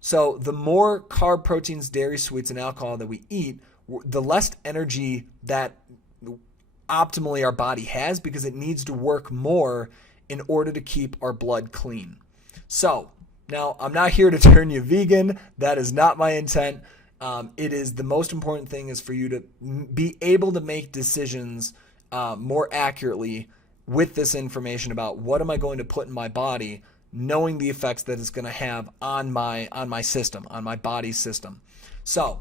So the more carb, proteins, dairy, sweets, and alcohol that we eat, the less energy that optimally our body has, because it needs to work more in order to keep our blood clean. So now I'm not here to turn you vegan. That is not my intent. It is the most important thing is for you to be able to make decisions more accurately with this information about what am I going to put in my body, knowing the effects that it's going to have on my system, on my body's system. So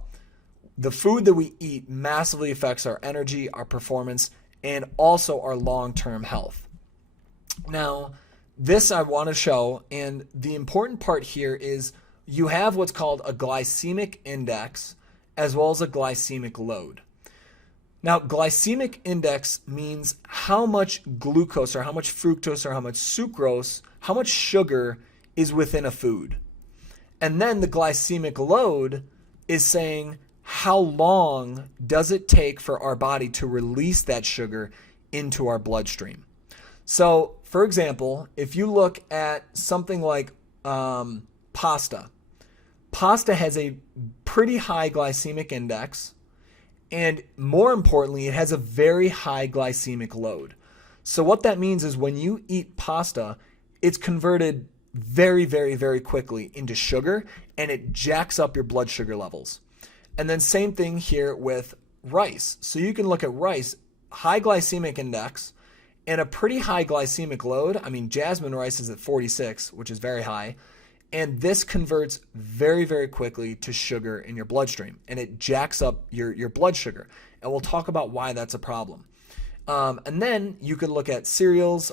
the food that we eat massively affects our energy, our performance, and also our long-term health. Now, this I want to show, and the important part here is you have what's called a glycemic index as well as a glycemic load. Now, glycemic index means how much glucose or how much fructose or how much sucrose, how much sugar is within a food. And then the glycemic load is saying how long does it take for our body to release that sugar into our bloodstream. So, for example, if you look at something like pasta has a pretty high glycemic index, and more importantly, it has a very high glycemic load. So what that means is when you eat pasta, it's converted very, very, very quickly into sugar, and it jacks up your blood sugar levels. And then same thing here with rice. So you can look at rice, high glycemic index, and a pretty high glycemic load. I mean, jasmine rice is at 46, which is very high. And this converts very, very quickly to sugar in your bloodstream, and it jacks up your blood sugar. And we'll talk about why that's a problem. And then you can look at cereals.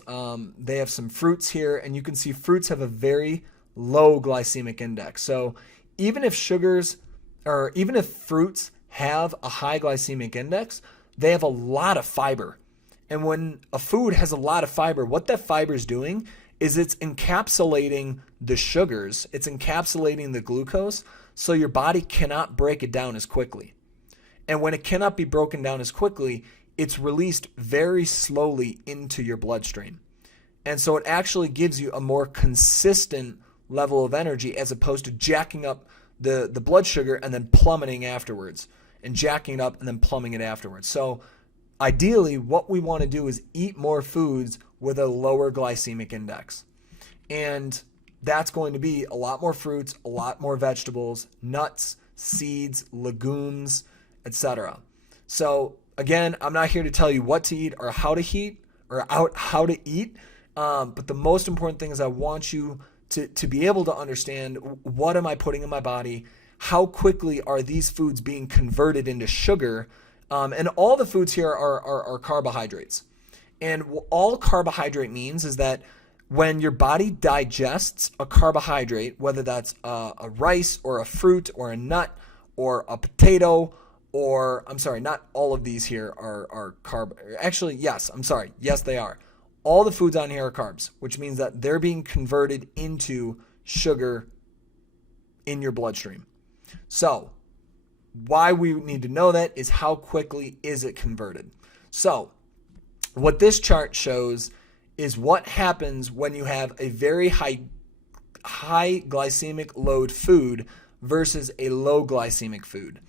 They have some fruits here, and you can see fruits have a very low glycemic index. So even if fruits have a high glycemic index, they have a lot of fiber. And when a food has a lot of fiber, what that fiber is doing is it's encapsulating the sugars, it's encapsulating the glucose, so your body cannot break it down as quickly. And when it cannot be broken down as quickly, it's released very slowly into your bloodstream. And so it actually gives you a more consistent level of energy as opposed to jacking up the blood sugar and then plummeting afterwards, and jacking it up and then plummeting it afterwards. So ideally, what we want to do is eat more foods with a lower glycemic index. And that's going to be a lot more fruits, a lot more vegetables, nuts, seeds, legumes, etc. So again, I'm not here to tell you what to eat or how to eat but the most important thing is I want you to be able to understand, what am I putting in my body? How quickly are these foods being converted into sugar? And all the foods here are carbohydrates. And all carbohydrate means is that when your body digests a carbohydrate, whether that's a rice or a fruit or a nut or a potato, or I'm sorry, not all of these here are carb. Actually, yes, I'm sorry. Yes, they are. All the foods on here are carbs, which means that they're being converted into sugar in your bloodstream. So why we need to know that is how quickly is it converted. So what this chart shows is what happens when you have a very high glycemic load food versus a low glycemic food.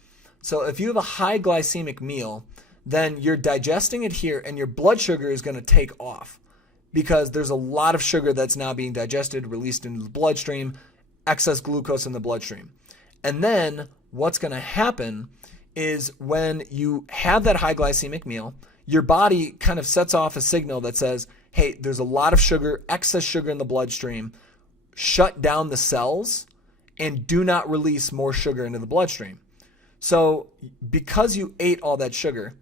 So if you have a high glycemic meal, then you're digesting it here and your blood sugar is going to take off because there's a lot of sugar that's now being digested, released into the bloodstream, excess glucose in the bloodstream. And then what's going to happen is when you have that high glycemic meal, your body kind of sets off a signal that says, hey, there's a lot of sugar, excess sugar in the bloodstream, shut down the cells and do not release more sugar into the bloodstream. So because you ate all that sugar,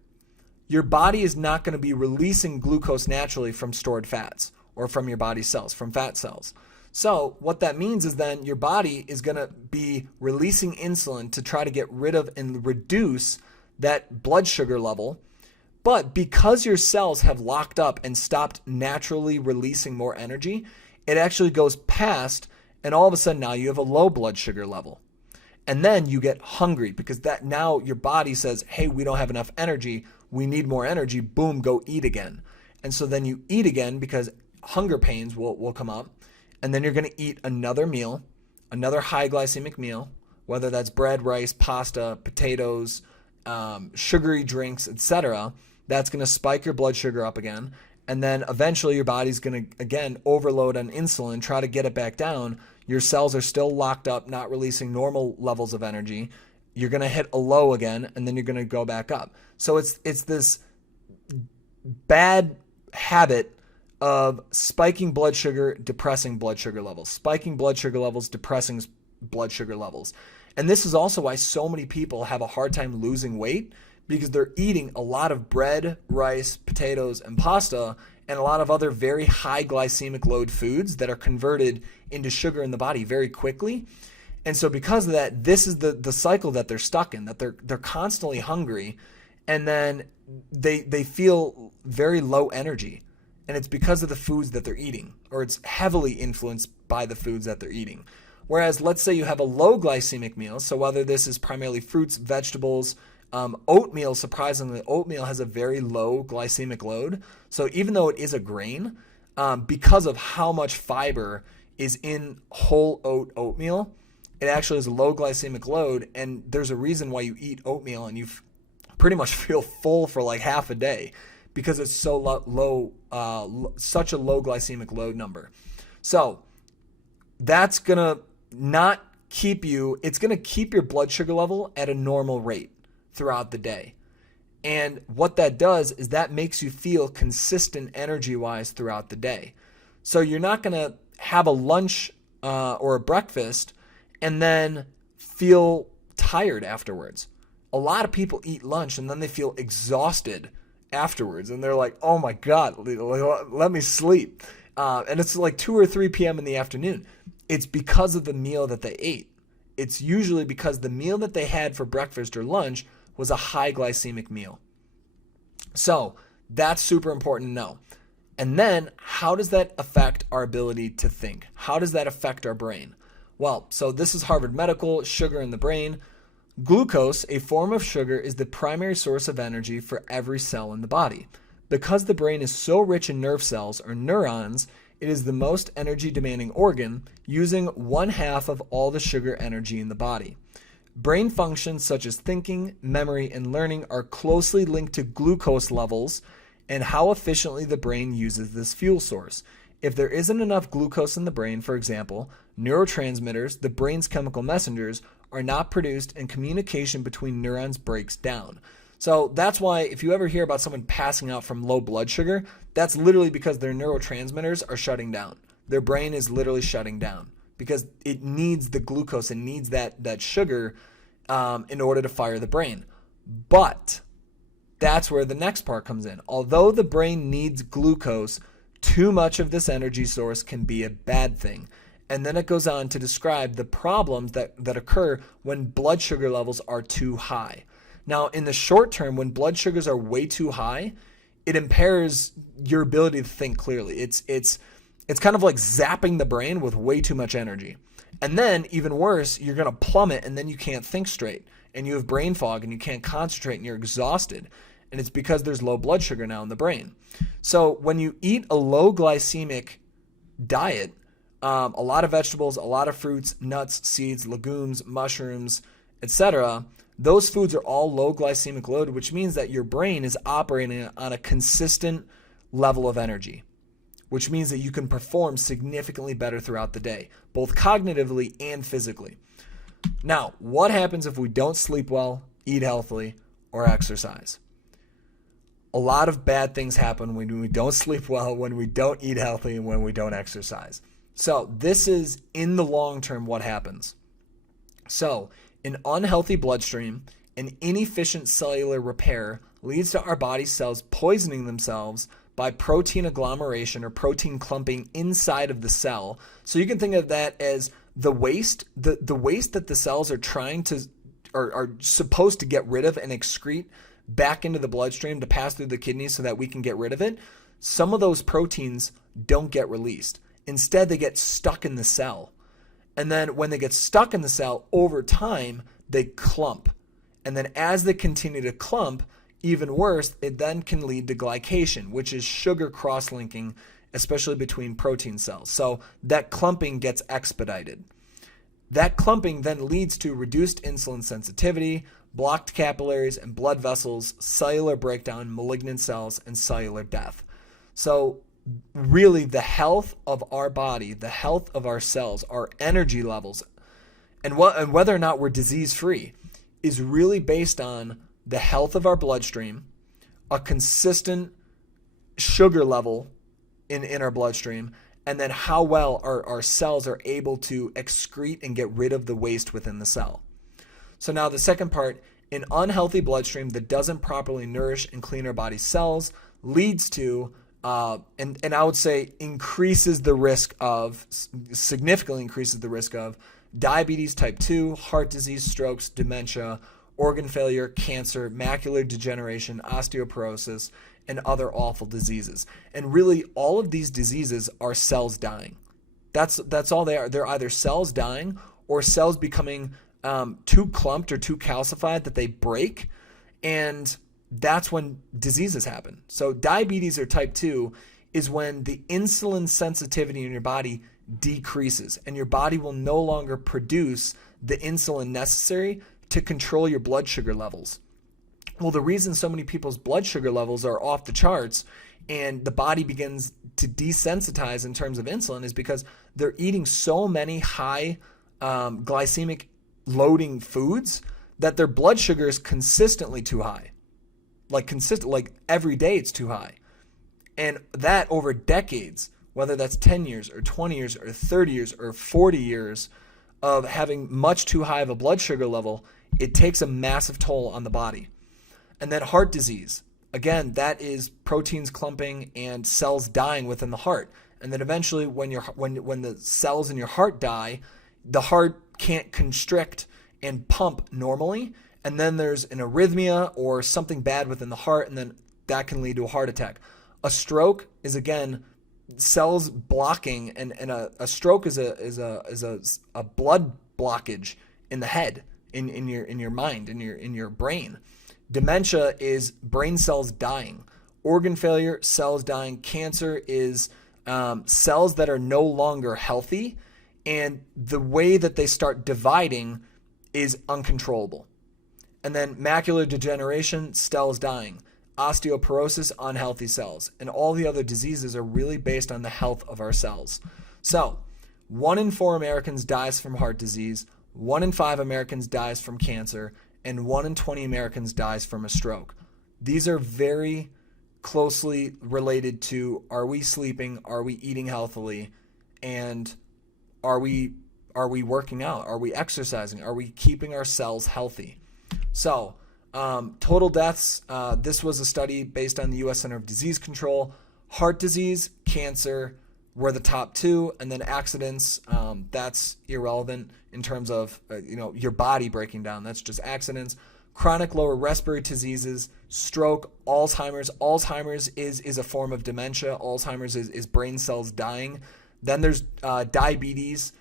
your body is not going to be releasing glucose naturally from stored fats or from your body's cells, from fat cells. So what that means is then your body is going to be releasing insulin to try to get rid of and reduce that blood sugar level. But because your cells have locked up and stopped naturally releasing more energy, it actually goes past, and all of a sudden now you have a low blood sugar level. And then you get hungry because that now your body says, hey, we don't have enough energy. We need more energy. Boom, go eat again. And so then you eat again because hunger pains will come up. And then you're going to eat another meal, another high glycemic meal, whether that's bread, rice, pasta, potatoes, sugary drinks, etc. That's going to spike your blood sugar up again. And then eventually your body's going to, again, overload on insulin, try to get it back down. Your cells are still locked up, not releasing normal levels of energy. You're going to hit a low again, and then you're going to go back up. So it's this bad habit of spiking blood sugar, depressing blood sugar levels, spiking blood sugar levels, depressing blood sugar levels. And this is also why so many people have a hard time losing weight, because they're eating a lot of bread, rice, potatoes, and pasta, and a lot of other very high glycemic load foods that are converted into sugar in the body very quickly. And so because of that, this is the cycle that they're stuck in, that they're constantly hungry, and then they feel very low energy. And it's because of the foods that they're eating, or it's heavily influenced by the foods that they're eating. Whereas let's say you have a low glycemic meal, so whether this is primarily fruits, vegetables, oatmeal, surprisingly, oatmeal has a very low glycemic load. So even though it is a grain, because of how much fiber is in whole oatmeal, it actually has a low glycemic load. And there's a reason why you eat oatmeal and you pretty much feel full for like half a day, because it's so low, such a low glycemic load number. So that's going to not keep you, it's going to keep your blood sugar level at a normal rate throughout the day. And what that does is that makes you feel consistent energy-wise throughout the day. So you're not going to have a lunch or a breakfast and then feel tired afterwards. A lot of people eat lunch and then they feel exhausted afterwards. And they're like, oh my God, let me sleep. And it's like 2 or 3 p.m. in the afternoon. It's because of the meal that they ate. It's usually because the meal that they had for breakfast or lunch was a high glycemic meal. So that's super important to know. And then how does that affect our ability to think? How does that affect our brain? Well, so this is Harvard Medical, sugar in the brain. Glucose, a form of sugar, is the primary source of energy for every cell in the body. Because the brain is so rich in nerve cells or neurons, it is the most energy demanding organ, using 1/2 of all the sugar energy in the body. Brain functions such as thinking, memory, and learning are closely linked to glucose levels and how efficiently the brain uses this fuel source. If there isn't enough glucose in the brain, for example, neurotransmitters, the brain's chemical messengers, are not produced and communication between neurons breaks down. So that's why if you ever hear about someone passing out from low blood sugar, that's literally because their neurotransmitters are shutting down. Their brain is literally shutting down because it needs the glucose and needs that sugar in order to fire the brain. But that's where the next part comes in. Although the brain needs glucose, too much of this energy source can be a bad thing. And then it goes on to describe the problems that occur when blood sugar levels are too high. Now, in the short term, when blood sugars are way too high, it impairs your ability to think clearly. It's kind of like zapping the brain with way too much energy. And then, even worse, you're going to plummet and then you can't think straight. And you have brain fog and you can't concentrate and you're exhausted. And it's because there's low blood sugar now in the brain. So when you eat a low glycemic diet, a lot of vegetables, a lot of fruits, nuts, seeds, legumes, mushrooms, etc., those foods are all low glycemic load, which means that your brain is operating on a consistent level of energy, which means that you can perform significantly better throughout the day, both cognitively and physically. Now, what happens if we don't sleep well, eat healthily, or exercise? A lot of bad things happen when we don't sleep well, when we don't eat healthy, and when we don't exercise. So this is in the long term what happens. So an unhealthy bloodstream and inefficient cellular repair leads to our body cells poisoning themselves by protein agglomeration or protein clumping inside of the cell. So you can think of that as the waste, the waste that the cells are trying to are supposed to get rid of and excrete back into the bloodstream to pass through the kidneys so that we can get rid of it. Some of those proteins don't get released. Instead, they get stuck in the cell. And then when they get stuck in the cell, over time, they clump. And then as they continue to clump, even worse, it then can lead to glycation, which is sugar cross-linking, especially between protein cells. So that clumping gets expedited. That clumping then leads to reduced insulin sensitivity, blocked capillaries and blood vessels, cellular breakdown, malignant cells, and cellular death. So really, the health of our body, the health of our cells, our energy levels, and whether or not we're disease-free is really based on the health of our bloodstream, a consistent sugar level in our bloodstream, and then how well our cells are able to excrete and get rid of the waste within the cell. So now the second part, an unhealthy bloodstream that doesn't properly nourish and clean our body's cells leads to and I would say significantly increases the risk of diabetes type 2, heart disease, strokes, dementia, organ failure, cancer, macular degeneration, osteoporosis, and other awful diseases. And really, all of these diseases are cells dying. That's all they are. They're either cells dying or cells becoming too clumped or too calcified that they break, and that's when diseases happen. So diabetes or type 2 is when the insulin sensitivity in your body decreases and your body will no longer produce the insulin necessary to control your blood sugar levels. Well, the reason so many people's blood sugar levels are off the charts and the body begins to desensitize in terms of insulin is because they're eating so many high glycemic loading foods that their blood sugar is consistently too high. Like every day it's too high. And that over decades, whether that's 10 years or 20 years or 30 years or 40 years of having much too high of a blood sugar level, it takes a massive toll on the body. And then heart disease, again, that is proteins clumping and cells dying within the heart. And then eventually when the cells in your heart die, the heart can't constrict and pump normally. And then there's an arrhythmia or something bad within the heart, and then that can lead to a heart attack. A stroke is, again, cells blocking, and a stroke is a blood blockage in the head, in your mind, in your brain. Dementia is brain cells dying. Organ failure, cells dying. Cancer is cells that are no longer healthy, and the way that they start dividing is uncontrollable. And then macular degeneration, cells dying. Osteoporosis, unhealthy cells. And all the other diseases are really based on the health of our cells. So 1 in 4 Americans dies from heart disease, 1 in 5 Americans dies from cancer, and 1 in 20 Americans dies from a stroke. These are very closely related to, are we sleeping, are we eating healthily, and are we working out, are we exercising, are we keeping our cells healthy? So total deaths, this was a study based on the U.S. Center of Disease Control. Heart disease, cancer were the top 2, and then accidents, that's irrelevant in terms of your body breaking down. That's just accidents. Chronic lower respiratory diseases, stroke, Alzheimer's. Alzheimer's is a form of dementia. Alzheimer's is brain cells dying. Then there's diabetes,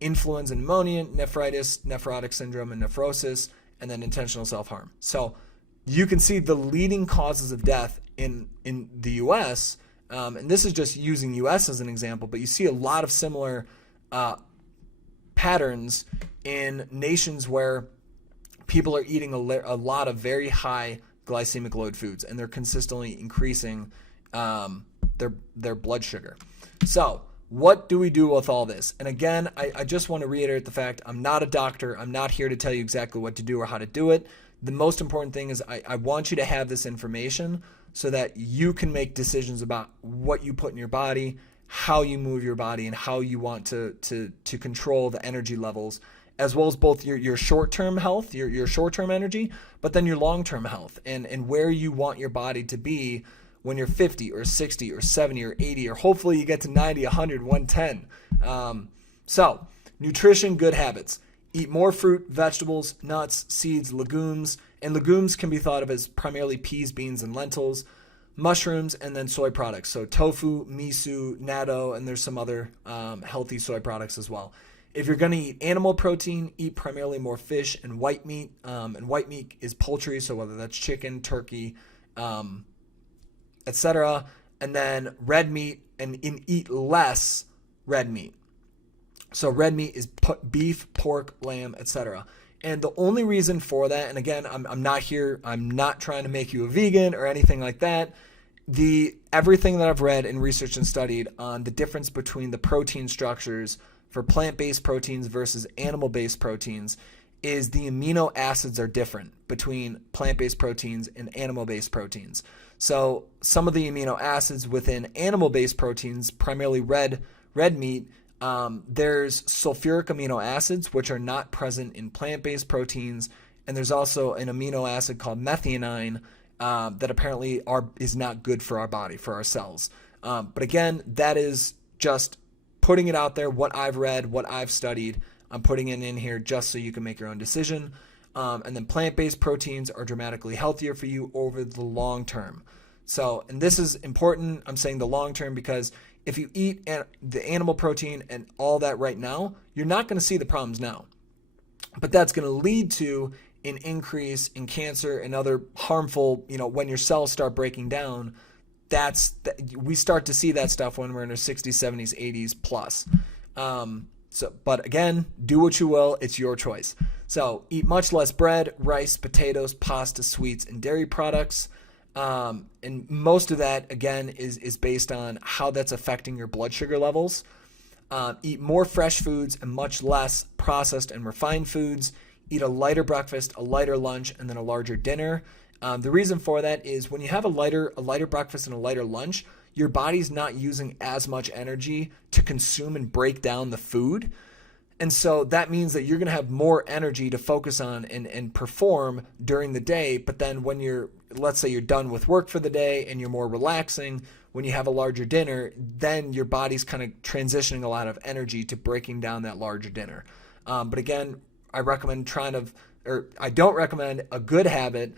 influenza, pneumonia, nephritis, nephrotic syndrome, and nephrosis, and then intentional self-harm. So you can see the leading causes of death in the U.S., and this is just using U.S. as an example, but you see a lot of similar patterns in nations where people are eating a lot of very high glycemic load foods, and they're consistently increasing their blood sugar. So what do we do with all this? And again, I just want to reiterate the fact I'm not a doctor. I'm not here to tell you exactly what to do or how to do it. The most important thing is I want you to have this information so that you can make decisions about what you put in your body, how you move your body, and how you want to control the energy levels, as well as both your short-term health, your short-term energy, but then your long-term health and where you want your body to be when you're 50 or 60 or 70 or 80, or hopefully you get to 90, 100, 110. So nutrition, good habits. Eat more fruit, vegetables, nuts, seeds, legumes, and legumes can be thought of as primarily peas, beans, and lentils, mushrooms, and then soy products. So tofu, miso, natto, and there's some other healthy soy products as well. If you're going to eat animal protein, eat primarily more fish and white meat. And white meat is poultry, so whether that's chicken, turkey, etc. And then red meat, and eat less red meat. So red meat is beef, pork, lamb, etc. And the only reason for that, and again, I'm not trying to make you a vegan or anything like that. Everything that I've read and researched and studied on the difference between the protein structures for plant-based proteins versus animal-based proteins is the amino acids are different between plant-based proteins and animal-based proteins. So some of the amino acids within animal-based proteins, primarily red meat, there's sulfuric amino acids, which are not present in plant-based proteins, and there's also an amino acid called methionine that apparently is not good for our body, for our cells. But again, that is just putting it out there, what I've read, what I've studied. I'm putting it in here just so you can make your own decision. And then plant-based proteins are dramatically healthier for you over the long term. So, and this is important, I'm saying the long term, because if you eat the animal protein and all that right now, you're not going to see the problems now. But that's going to lead to an increase in cancer and other harmful, when your cells start breaking down, we start to see that stuff when we're in our 60s, 70s, 80s plus. But again, do what you will. It's your choice. So eat much less bread, rice, potatoes, pasta, sweets, and dairy products. And most of that, again, is based on how that's affecting your blood sugar levels. Eat more fresh foods and much less processed and refined foods. Eat a lighter breakfast, a lighter lunch, and then a larger dinner. The reason for that is when you have a lighter breakfast and a lighter lunch, your body's not using as much energy to consume and break down the food. And so that means that you're going to have more energy to focus on and perform during the day. But then when let's say you're done with work for the day and you're more relaxing, when you have a larger dinner, then your body's kind of transitioning a lot of energy to breaking down that larger dinner. But again, I don't recommend a good habit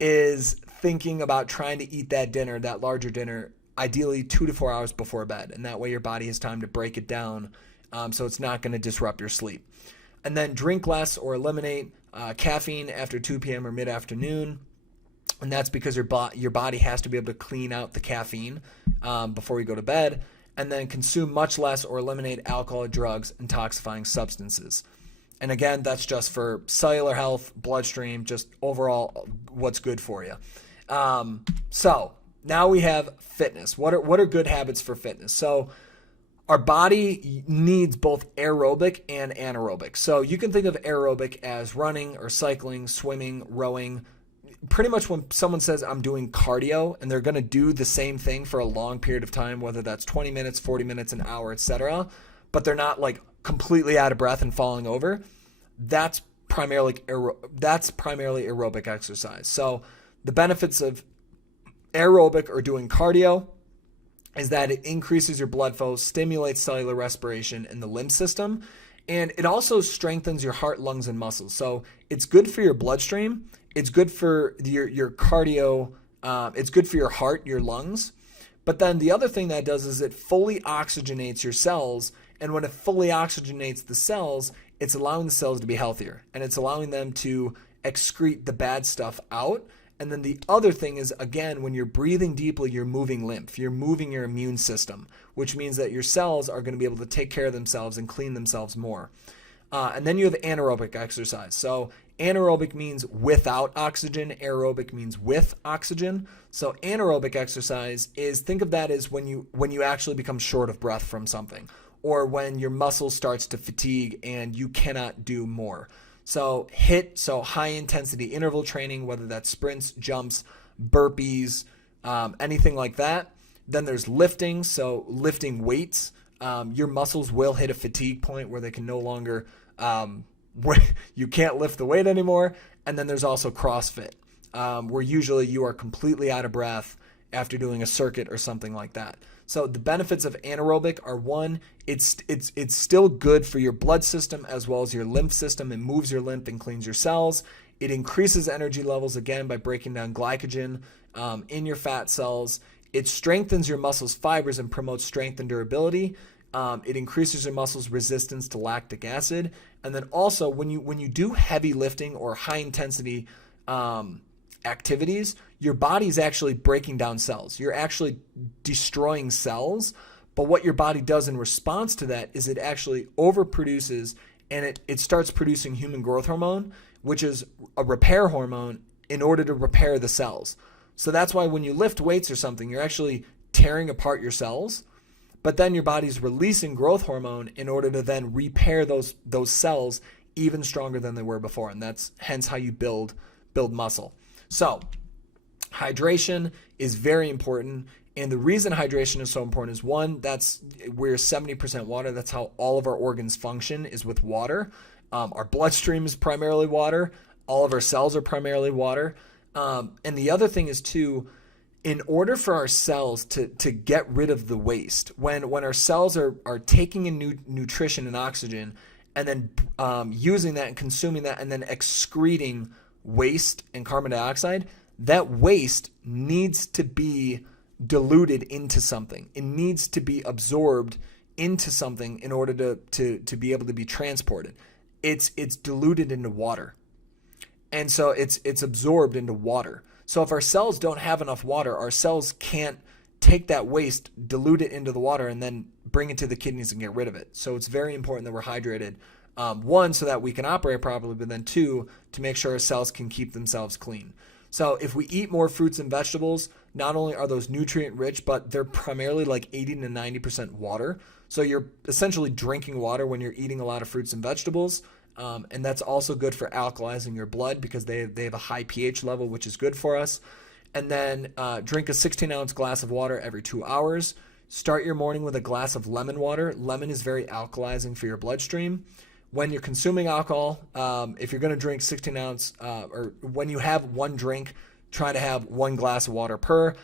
is thinking about trying to eat that larger dinner, ideally 2 to 4 hours before bed. And that way your body has time to break it down. So it's not going to disrupt your sleep. And then drink less or eliminate caffeine after 2 p.m. or mid-afternoon. And that's because your body has to be able to clean out the caffeine before you go to bed. And then consume much less or eliminate alcohol, drugs, and intoxifying substances. And again, that's just for cellular health, bloodstream, just overall what's good for you. So now we have fitness. What are good habits for fitness? So our body needs both aerobic and anaerobic. So you can think of aerobic as running or cycling, swimming, rowing. Pretty much when someone says I'm doing cardio and they're going to do the same thing for a long period of time, whether that's 20 minutes, 40 minutes, an hour, etc., but they're not like completely out of breath and falling over, that's primarily aerobic exercise. So the benefits of aerobic or doing cardio is that it increases your blood flow, stimulates cellular respiration in the lymph system, and it also strengthens your heart, lungs, and muscles. So it's good for your bloodstream. It's good for your cardio. It's good for your heart, your lungs. But then the other thing that it does is it fully oxygenates your cells. And when it fully oxygenates the cells, it's allowing the cells to be healthier. And it's allowing them to excrete the bad stuff out. And then the other thing is, again, when you're breathing deeply, you're moving lymph. You're moving your immune system, which means that your cells are going to be able to take care of themselves and clean themselves more. And then you have anaerobic exercise. So anaerobic means without oxygen. Aerobic means with oxygen. So anaerobic exercise is, think of that as when you actually become short of breath from something, or when your muscle starts to fatigue and you cannot do more. So high intensity interval training, whether that's sprints, jumps, burpees, anything like that. Then there's lifting. So lifting weights, your muscles will hit a fatigue point where they can no longer, where you can't lift the weight anymore. And then there's also CrossFit, where usually you are completely out of breath after doing a circuit or something like that. So the benefits of anaerobic are, one, it's still good for your blood system as well as your lymph system. It moves your lymph and cleans your cells. It increases energy levels, again, by breaking down glycogen in your fat cells. It strengthens your muscles' fibers and promotes strength and durability. It increases your muscles' resistance to lactic acid. And then also, when you do heavy lifting or high intensity activities, your body's actually breaking down cells. You're actually destroying cells, but what your body does in response to that is it actually overproduces, and it starts producing human growth hormone, which is a repair hormone, in order to repair the cells. So that's why when you lift weights or something, you're actually tearing apart your cells, but then your body's releasing growth hormone in order to then repair those cells even stronger than they were before, and that's hence how you build muscle. So hydration is very important. And the reason hydration is so important is, one, we're 70% water. That's how all of our organs function, is with water. Our bloodstream is primarily water. All of our cells are primarily water. And the other thing is, too, in order for our cells to get rid of the waste, when our cells are taking in nutrition and oxygen and then using that and consuming that and then excreting waste and carbon dioxide, that waste needs to be diluted into something. It needs to be absorbed into something in order to be able to be transported. It's diluted into water. And so it's absorbed into water. So if our cells don't have enough water, our cells can't take that waste, dilute it into the water, and then bring it to the kidneys and get rid of it. So it's very important that we're hydrated. One, so that we can operate properly, but then two, to make sure our cells can keep themselves clean. So if we eat more fruits and vegetables, not only are those nutrient rich, but they're primarily like 80 to 90% water. So you're essentially drinking water when you're eating a lot of fruits and vegetables. And that's also good for alkalizing your blood because they have a high pH level, which is good for us. And then drink a 16-ounce glass of water every 2 hours. Start your morning with a glass of lemon water. Lemon is very alkalizing for your bloodstream. When you're consuming alcohol, if you're going to drink 16-ounce, or when you have one drink, try to have 1 glass of water per.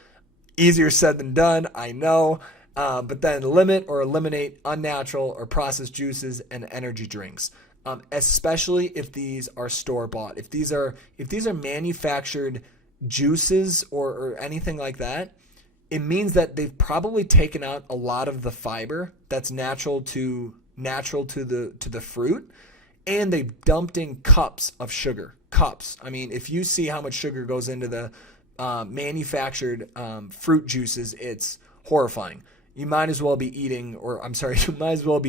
Easier said than done, I know. But then limit or eliminate unnatural or processed juices and energy drinks, especially if these are store-bought. If these are manufactured juices or anything like that, it means that they've probably taken out a lot of the fiber that's natural to the fruit, and they've dumped in cups of sugar. Cups. I mean, if you see how much sugar goes into the manufactured fruit juices, it's horrifying. You might as well be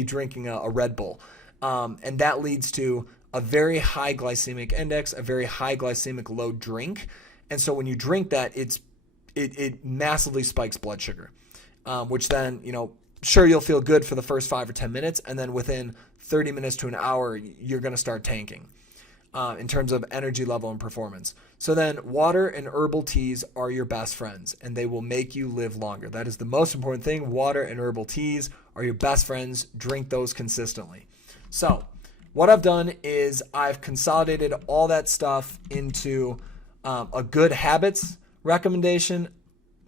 drinking a Red Bull. And that leads to a very high glycemic index, a very high glycemic load drink. And so when you drink that, it massively spikes blood sugar, which then, sure, you'll feel good for the first 5 or 10 minutes. And then within 30 minutes to an hour, you're going to start tanking in terms of energy level and performance. So then water and herbal teas are your best friends, and they will make you live longer. That is the most important thing. Water and herbal teas are your best friends. Drink those consistently. So what I've done is I've consolidated all that stuff into a good habits recommendation.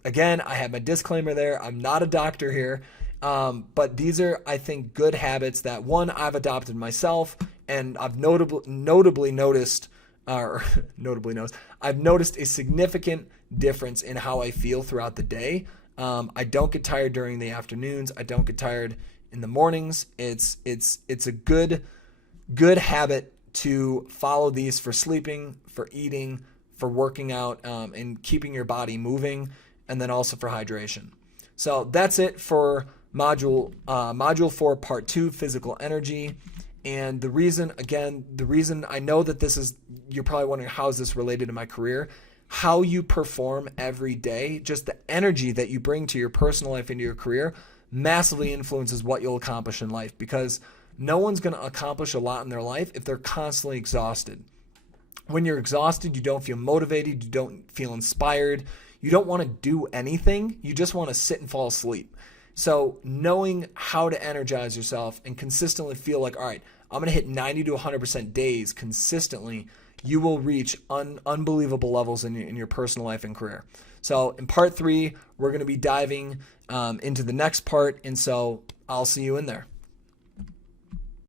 Again, I have my disclaimer there. I'm not a doctor here, but these are, I think, good habits that, one, I've adopted myself, and I've notably noticed I've noticed a significant difference in how I feel throughout the day. I don't get tired during the afternoons. I don't get tired in the mornings. It's a good habit to follow these for sleeping, for eating, for working out, and keeping your body moving, and then also for hydration. So that's it for module 4, part 2, physical energy. And the reason I know that this is, you're probably wondering, how is this related to my career? How you perform every day, just the energy that you bring to your personal life and your career, massively influences what you'll accomplish in life, because no one's going to accomplish a lot in their life if they're constantly exhausted. When you're exhausted, you don't feel motivated, you don't feel inspired, you don't want to do anything, you just want to sit and fall asleep. So knowing how to energize yourself and consistently feel like, all right, I'm going to hit 90 to 100% days consistently, you will reach unbelievable levels in your personal life and career. So in part 3, we're going to be diving into the next part, and so I'll see you in there.